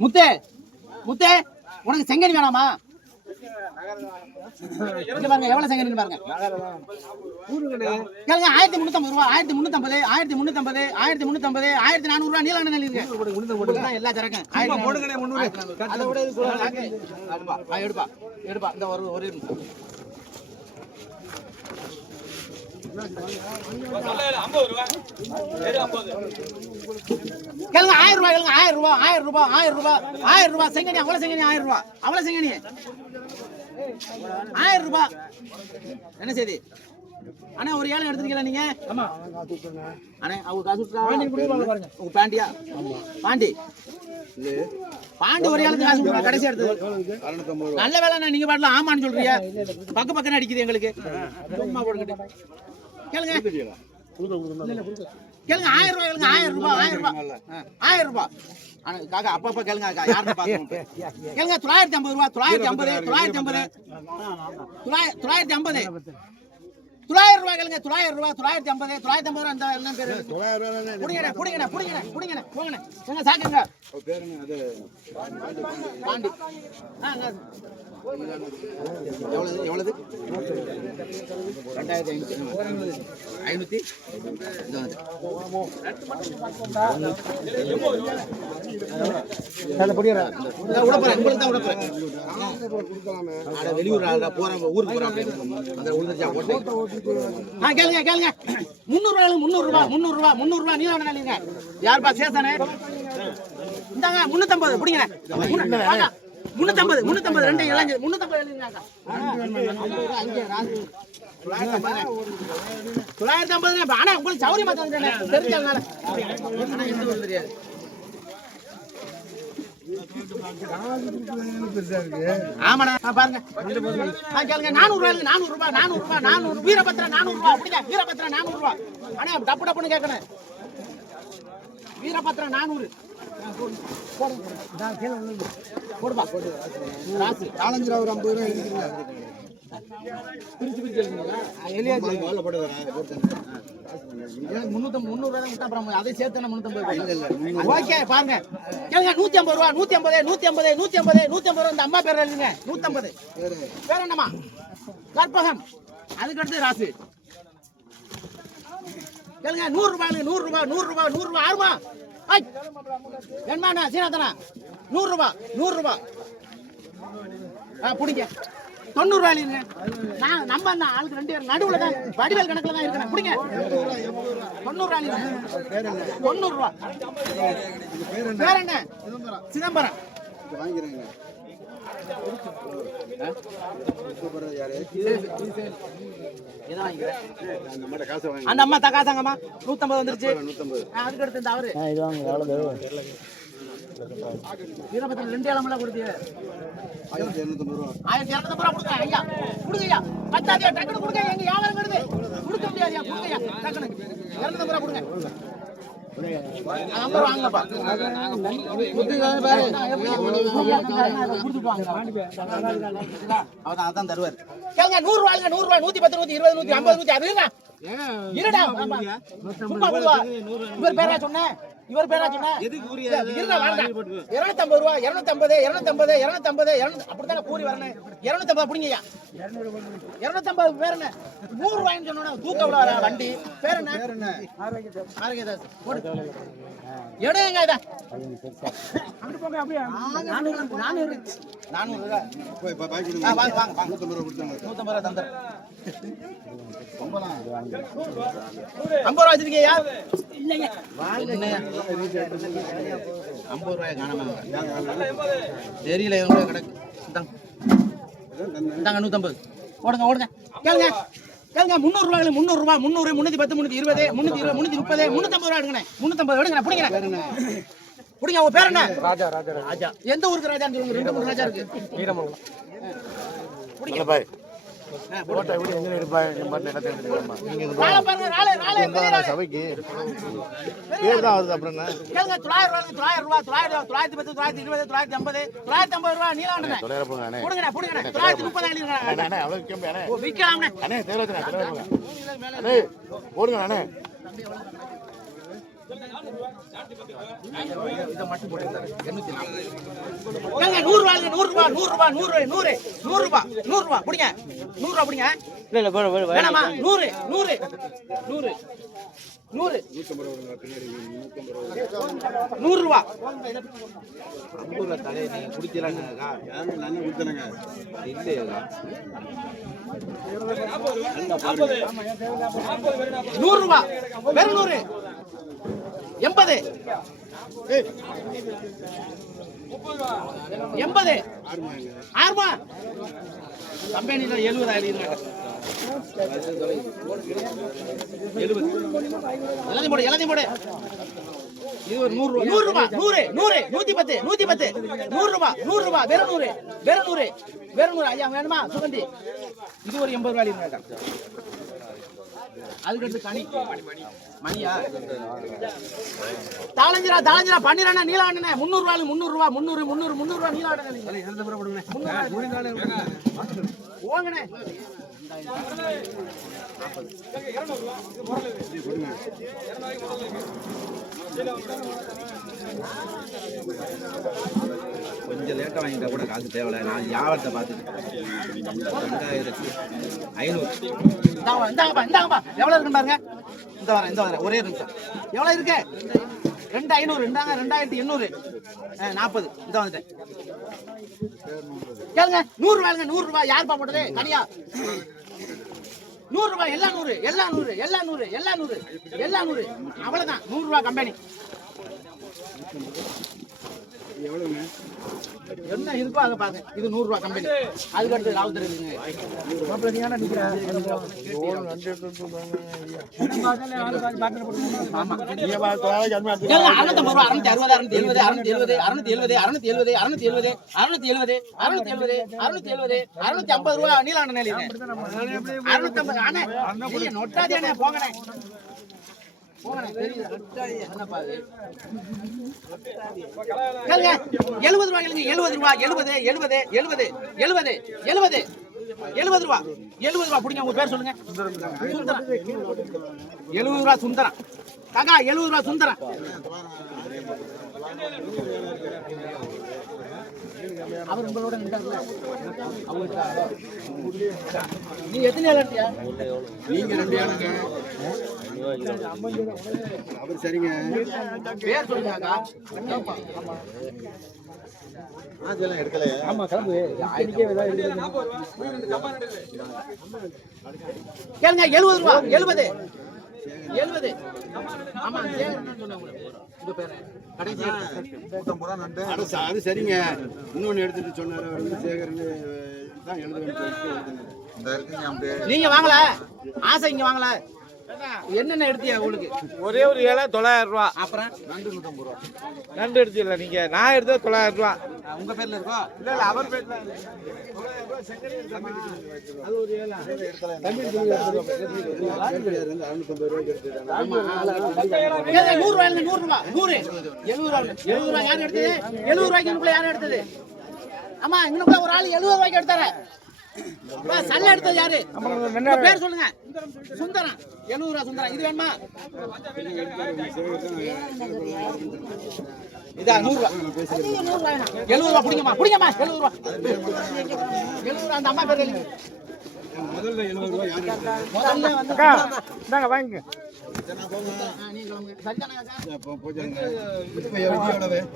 முத்தே முத்தே உனக்கு செங்கனி வேணாமா? பாருங்க எவ்வளவு செங்கனி பாருங்க. கேளுங்க ஆயிரத்தி முன்னூத்தம்பது ரூபா ஆயிரத்தி முன்னூத்தம்பது ஆயிரத்தி முன்னூத்தம்பது ஆயிரத்தி முன்னூத்தம்பது ஆயிரத்தி நானூறு ரூபா நீல இருக்கு எல்லா சரக்கும். எடுப்பா எடுப்பா எடுப்பா இந்த ஒரு. கேளுங்க ஆயிரம் ரூபாய் கேளுங்க ஆயிரம் ரூபாய் ஆயிரம் ரூபாய் ஆயிரம் ரூபாய் ஆயிரம் ரூபாய். செங்கனி அவ்வளவு செங்கனி ஆயிரம் ரூபாய். அவ்வளவு செங்கனி. ஆயிரம் ரூபாய். என்ன செய்தி? அண்ணா ஒரு ஏழை எடுத்துருக்கீங்களா நீங்க? அண்ணே அவங்க காசு விட்டுறா? உங்க பாண்டியா? பாண்டி. பாண்டி ஒரு ஏழுக்கு காசு கடைசி எடுத்தது நல்ல வேலை நீங்க பாட்டுல ஆமான்னு சொல்றீங்க. பக்க பக்கம் அடிக்குது எங்களுக்கு. சும்மா போட்டுக்கிட்டு. கேளுங்க. கேளுங்க ஆயிரம் ரூபாய் கேளுங்க ஆயிரம் ரூபாய் ஆயிரம் ரூபாய். ஆயிரம் ரூபாய். காக்கா அப்பப்ப கேளுங்க அக்கா யாருன்னு பாத்துக்கோங்க கேளுங்க தொள்ளாயிரத்தி ஐம்பது ரூபாய் தொள்ளாயிரத்தி ஐம்பது தொள்ளாயிரத்தி ஐம்பது. தொள்ளாயிரத்தி ஐம்பது. தொள்ளாயிரம் ரூபாய் கேளுங்க தொள்ளாயிரம் ரூபாய் தொள்ளாயிரத்தி ஐம்பது தொள்ளாயிரத்தி ஐம்பது ரூபாய் அந்த எல்லாம் பேரு? புடிங்கண்ணே புடிங்கண்ணே புடிங்கண்ணே புடிங்கண்ணே போங்கண்ணே எங்க சாக்குங்க? பாண்டி. எவ்வளவு எவ்வளவு? ரெண்டாயிரத்தி ஐநூத்தி ஐநூத்தி? வெளியூர் போறேன், ஊருக்கு போறேன். அந்த உளுந்தரிச்சா போட்டு. ஆ, கேளுங்க கேளுங்க. முந்நூறு ரூபாய் முந்நூறு ரூபாய் முந்நூறு ரூபாய் முந்நூறு ரூபாய் நீங்க வேணா யாருப்பா சேசானே? இந்தாங்க முன்னூத்தம்பது பிடிங்க முன்னூத்தம்பது முன்னூத்தம்பது ரெண்டு இளஞ்சு முன்னூத்தம்பது எழுதிருக்காங்க தொள்ளாயிரத்தி ஐம்பது ஆனா உங்களுக்கு சௌரியமா தந்துட்டேனே தெரிஞ்சதுனால எந்த ஆமாண்ணா பாருங்க. கேளுங்க நானூறு ரூபாய் நானூறு ரூபாய் நானூறு ரூபாய் நானூறு வீரபத்திரம் நானூறு ரூபாய் அப்படிங்க வீரபத்திரம் நானூறு ரூபாய். அண்ணா டப்பு டப்புன்னு கேட்கணும். வீரபத்திரம் நானூறு. ஆ, போடு. ராசு. நாலஞ்சு ரூபா ஒரு ஐம்பது ரூபா எழுதிக்கிறீங்க பிரிச்சு பிரிச்சு முன்னூத்தம்பது முந்நூறு ரூபாய் தான் அப்புறம் அதை சேர்த்து முன்னூத்தம்பது. ஓகே பாருங்க கேளுங்க நூத்தி ஐம்பது ரூபா நூத்தி ஐம்பது நூத்தி ஐம்பது நூத்தி ஐம்பது நூத்தி ஐம்பது ரூபா. இந்த அம்மா பேர் எழுதுங்க. நூத்தி ஐம்பது பேர் என்னம்மா? கற்பகம். அதுக்கு அடுத்து ராசு. கேளுங்க நூறு ரூபாய் நூறு ரூபாய் நூறு ரூபாய் நூறு ரூபாய் ஆறுமா என்னண்ணா சீனாத்தனா? நூறு ரூபாய் நூறு ரூபாய். ஆ பிடிங்க. தொண்ணூறு ரூபாய் இல்லைங்க நான் நம்ம என்ன ஆளுக்கு ரெண்டு பேர். நடுவுல தான் வடிவேல் கணக்குல தான் இருக்கணும் பிடிங்க தொண்ணூறு ரூபாய் இல்லைங்க தொண்ணூறு ரூபாய். பேர் என்ன? சிதம்பரம். வாங்கிக்கிறேன் அந்த அந்த அம்மா தக்காசாங்கம்மா நூத்தம்பது வந்துருச்சு. ஆ, அதுக்கு அடுத்து இந்த அவரு. ரெண்டு இளமெல்லாம் கொடுத்தீங்க ஆயிரத்தி இரநூத்தம்பது ரூபா ஆயிரத்தி இரநூத்தம்பது ரூபா கொடுங்க ஐயா. கொடுங்க ஐயா. பத்தாதியா டக்குனு கொடுங்க எங்க வியாபாரம் கெடுது கொடுக்க கொடுங்க ஐயா. டக்குனு இரநூத்தம்பது ரூபா கொடுங்க. ஐம்பது வாங்கப்பா அவதான் அதான் தருவார். கேளுங்க நூறு ரூபாய்ங்க நூறு ரூபாய் நூத்தி பத்து நூத்தி இருபது நூத்தி ஐம்பது நூத்தி அது இருடா. சும்மா கொடுவா. இவர் பேரா சொன்னேன். இவர் பேரா சொன்னேன் இருடா வேண்டாம் இருநூத்தம்பது ரூபா இருநூத்தம்பது இருநூத்தம்பது இருநூத்தம்பது இருநூத்தி அப்படித்தானே கூறி வரணும் இருநூத்தம்பது பிடிங்கய்யா இருநூத்தம்பது பேர் என்ன? நூறு ரூபாய்ன்னு சொன்னா தூக்க விட வண்டி? பேர் என்ன? ஆரோக்கியதாஸ். போடு. எடுங்க இதை. நானூறு நானூறு. நானூறு வாங்க வாங்க வாங்க. நூற்றம்பது ரூபா கொடுத்தாங்க நூத்தம்பது ரூபா தந்துடுறேன். ஐம்பது ரூபா. வச்சிருக்கியா இல்லைங்க. ஐம்பது ரூபாய் காணாம தெரியல எவ்வளோ கிடக்கு. இந்தாங்க. இந்தாங்க நூற்றம்பது ஓடுங்க ஓடுங்க. கேளுங்க. கேளுங்க முந்நூறு ரூபாய் முந்நூறு முந்நூற்றி பத்து முந்நூற்றி இருபது முந்நூற்றி இருபது முந்நூற்றி முப்பது முந்நூற்றம்பது ரூபா எடுங்கண்ணே. முந்நூற்றம்பது எடுங்க பிடிங்க பிடிங்க உங்க பேர் என்ன? ராஜா ராஜா ராஜா. எந்த ஊருக்கு ராஜான்னு சொல்லுங்க. ரெண்டு மூணு ராஜா இருக்கு. ராளை பாருங்க சபைக்கு. பேர் தான் வருது அப்புறம் என்ன? கேளுங்க தொள்ளாயிரம் தொள்ளாயிரம் தொள்ளாயிரம் தொள்ளாயிரத்தி பத்து தொள்ளாயிரத்தி இருபது தொள்ளாயிரத்தி ஐம்பது தொள்ளாயிரத்தி ஐம்பது ரூபாய் நீலாண்டனே தொள்ளாயிரத்தி முப்பது எழுதிருக்காங்க விற்கலாம்ண்ணே. போட்டு ஏங்க நூறு ரூபாய்ங்க நூறு ரூபாய் நூறு ரூபாய் நூறு நூறு நூறு ரூபாய் நூறு ரூபாய் பிடிங்க. நூறு ரூபாய் பிடிங்க. இல்ல இல்ல வேணாமா? நூறு நூறு நூறு நூறு. நூறு ரூபா. ஐம்பது ரூபா தலையை நீங்க குடிக்கிறாங்கக்கா யாரும் நானே கொடுத்தேனுங்க இல்லையா நூறு ரூபா. வெறும் நூறு. எண்பது. எண்பது. ஆறுமா? கம்பெனியில் எழுபதாயிரம் எழுபது எல்லாத்தையும் போடு எல்லாத்தையும் போடு. இது ஒரு நூறு ரூபா. நூறு ரூபா நூறு நூறு நூத்தி பத்து நூத்தி பத்து. நூறு ரூபா நூறு ரூபா வெறும் நூறு வெறும் நூறு வெறும் நூறு. ஐயா வேணுமா? சுகந்தி. இது ஒரு எண்பது ரூபாய் அதுக்கு அடுத்து கனி. மணியா? தாளஞ்சிரா தாளஞ்சிரா பன்னிரண்ணா நீலாண்டனே. முந்நூறு ரூபாய் முந்நூறு ரூபா முந்நூறு முந்நூறு முந்நூறு ரூபா நீலாண்டனே ஓங்கண்ணே. கொஞ்சம் லேட்டாக வாங்கிட்டா கூட காசு தேவையில்ல. நான் வியாபாரத்தை பார்த்துட்டு ரெண்டாயிரத்தி ஐநூறு இந்தாங்கப்பா இந்தாங்கப்பா எவ்வளோ எவ்வளவு இருக்கு. பாருங்க இந்த வரேன் இந்த வரேன் ஒரே நிமிஷம் எவ்வளவு இருக்கு ரெண்டு ஐநூறு இந்தாங்க ரெண்டாயிரத்தி எண்ணூறு நாற்பது இந்த வந்துட்டேன் கேளுங்க நூறு ரூபாய்ங்க நூறு ரூபாய் யாருப்பா போட்டது தனியா நூறு ரூபாய் எல்லாம் நூறு எல்லாம் நூறு எல்லாம் நூறு எல்லாம் நூறு எல்லாம் நூறு. அவ்வளவுதான் நூறு ரூபாய் கம்பெனி. எவ்வளவுங்க? என்ன இருக்கோ அதை பாருங்க. இது நூறு ரூபாய் கம்பெனி அதுக்கு அடுத்து ராவுத்தர் இருக்குங்க அறுநூத்தி அறுபது, அறுநூத்தி எழுபது, அறுநூத்தி எழுபது, அறுநூத்தி எழுபது, அறுநூத்தி எழுபது, அறுநூத்தி எழுபது, அறுநூத்தி எழுபது, அறுநூத்தி எழுபது, அறுநூத்தி எழுபது, அறுநூத்தி ஐம்பது ரூபா நீலாண்ட நிலையில. அறுநூத்தம்பது, அண்ணே, நீங்க நொட்டாதே போங்கண்ணே. எழுபது ரூபா எழுபது ரூபா, எழுபது, எழுபது, எழுபது, எழுபது, எழுபது, எழுபது ரூபா. எழுபது ரூபா பிடிங்க உங்க பேர் சொல்லுங்க. சுந்தரம் எழுபது ரூபா சுந்தரம் காக்கா எழுபது ரூபா சுந்தரம் அவர் உங்களோட நின்றார்ல அவங்கள்ட்ட நீ எத்தனை ஏழாட்டியா நீங்க ரெண்டு ஏழுங்க அவர் சரிங்க பேர் சொல்லுங்க கேளுங்க எழுபது ரூபா எழுபது. எழுபது. ஆமா சொன்னாங்க உங்க பேரன் அது சரிங்க. இன்னொன்னு எடுத்துட்டு சொன்னாரு அவர். வந்து சேகர்னு தான் எழுதுனேன். நீங்க வாங்கல. ஆசை இங்க வாங்கல. என்னென்ன எடுத்தியா உங்களுக்கு ஒரே ஒரு ஏழை தொள்ளாயிரம் ரூபா. அப்புறம்? நண்டு எடுத்துல நீங்க. நான் எடுத்தது தொள்ளாயிரம் ரூபா. உங்க பேர்ல இருக்கோ? இல்ல இல்ல அவர் பேர்ல. எடுத்துட்டாங்க ஏங்க, நூறு ரூபாய்ங்க நூறு ரூபாய் நூறு எழுபது ரூபாய். எழுபது ரூபாய் யார் எடுத்தது? எழுபது ரூபாய்க்கு யார் எடுத்தது? ஆமா இங்கனுக்குள்ள ஒரு ஆள் எழுபது ரூபாய்க்கு எடுத்தாரு. சல்ல எடுத்தது யாரு? பேர் சொல்லுங்க. சுந்தரம். எழுநூறு சுந்தரம். இது வேணுமா? இதா நூறு ரூபா பிடிங்கம்மா பிடிங்கம்மா. எழுநூறு ரூபா அந்த அம்மா பேர் எழுதி. முதல்ல எழுநூறு வந்து இந்தாங்க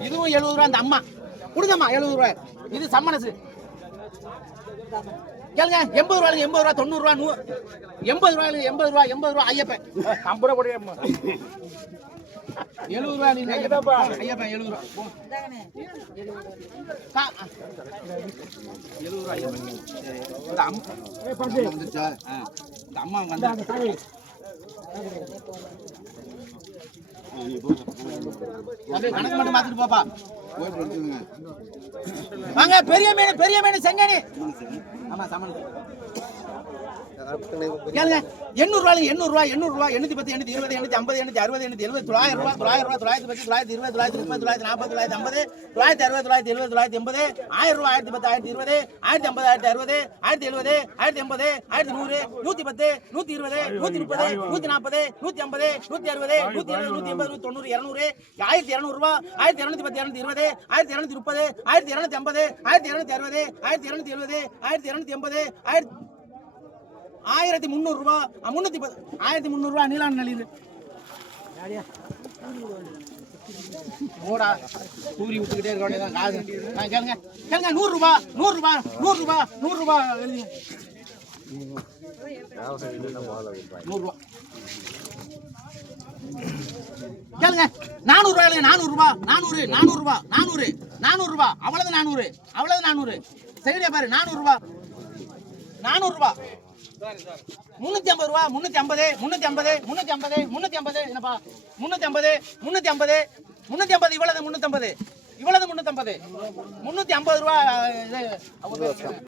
இதுவும் எழுபது ரூபா அந்த அம்மா. கொடுங்கம்மா எழுபது ரூபாய் இது சம்மனசு. கேளுங்க எண்பது ரூபாய் எண்பது ரூபா தொண்ணூறு ரூபா நூ எண்பது ரூபாய் எண்பது ரூபா எண்பது ரூபா ஐயப்பன் ஐம்பது ரூபா போடுறியாம்மா எழுபது ரூபா நீங்க ஐயப்பன் ஐயப்பன் எழுபது ரூபா. எழுபது ரூபா ஐயப்பன் இந்த அம்மா வந்துச்சா அம்மா வந்து கணக்கு மட்டும் பார்த்துட்டு போப்பா வாங்க பெரிய மீன் பெரிய மீன் செங்கனி. ஆமா சமன். கேளுங்க எண்ணூறு ரூபாய் எண்ணூறு எண்ணூத்தி பத்து எண்ணூத்தி இருபது எண்ணூத்தி ஐம்பது எண்ணூத்தி அறுபது எண்ணூத்தி எழுபது தொள்ளாயிரம் ரூபா தொள்ளாயிரம் ரூபாய் தொள்ளாயிரத்தி பத்து தொள்ளாயிரத்தி இருபது தொள்ளாயிரத்தி முப்பது தொள்ளாயிரத்தி நாற்பது தொள்ளாயிரத்தி ஐம்பது தொள்ளாயிரத்தி அறுபது தொள்ளாயிரத்தி எழுபது தொள்ளாயிரத்தி எண்பது ஆயிரம் ரூபாய் ஆயிரத்தி பத்து ஆயிரத்தி இருபது ஆயிரத்தி ஐம்பது ஆயிரத்தி அறுபது ஆயிரத்தி எழுபது ஆயிரத்தி எண்பது ஆயிரத்தி நூறு நூத்தி பத்து நூத்தி இருபது நூத்தி முப்பது நூத்தி நாற்பது நூத்தி ஐம்பது நூத்தி அறுபது நூத்தி எழுபது நூத்தி எண்பது நூத்தி தொண்ணூறு இரநூறு ஆயிரத்தி இருநூறு ரூபாய் ஆயிரத்தி இருநூத்தி பத்து இருநூத்தி இருபது ஆயிரத்தி இருநூத்தி முப்பது ஆயிரத்தி இருநூத்தி ஐம்பது ஆயிரத்தி இருநூத்தி அறுபது ஆயிரத்தி இருநூத்தி எழுபது ஆயிரத்தி இருநூத்தி எண்பது ஆயிரத்தி ஆயிரத்தி முந்நூறுரூவா முந்நூற்றி அ, பத்து ஆயிரத்தி முந்நூறு ரூபா நீலான் நலிது ஓடா கூறி விட்டுக்கிட்டே இருக்க காசு கேளுங்க. கேளுங்க நூறுரூபா நூறுரூபா நூறுரூபா ரூபா நூறு ரூபா நூறு ரூபா எழுதுங்க நூறு கேளுங்க நானூறு ரூபாய் நானூறு ரூபா நானூறு நானூறு ரூபா நானூறு நானூறு ரூபா அவ்வளவு நானூறு அவ்வளவு நானூறு. சரியா பாரு நானூறு ரூபா. நானூறு ரூபா. முன்னூத்தி ஐம்பது ரூபா முன்னூத்தி ஐம்பது முன்னூத்தி ஐம்பது முன்னூத்தி ஐம்பது முன்னூத்தி ஐம்பது என்னப்பா? முன்னூத்தி ஐம்பது முன்னூத்தி ஐம்பது முன்னூத்தி ஐம்பது இவ்வளவு முன்னூத்தி ஐம்பது இவ்வளவு முன்னூத்தி ஐம்பது. முன்னூத்தி ஐம்பது ரூபா இது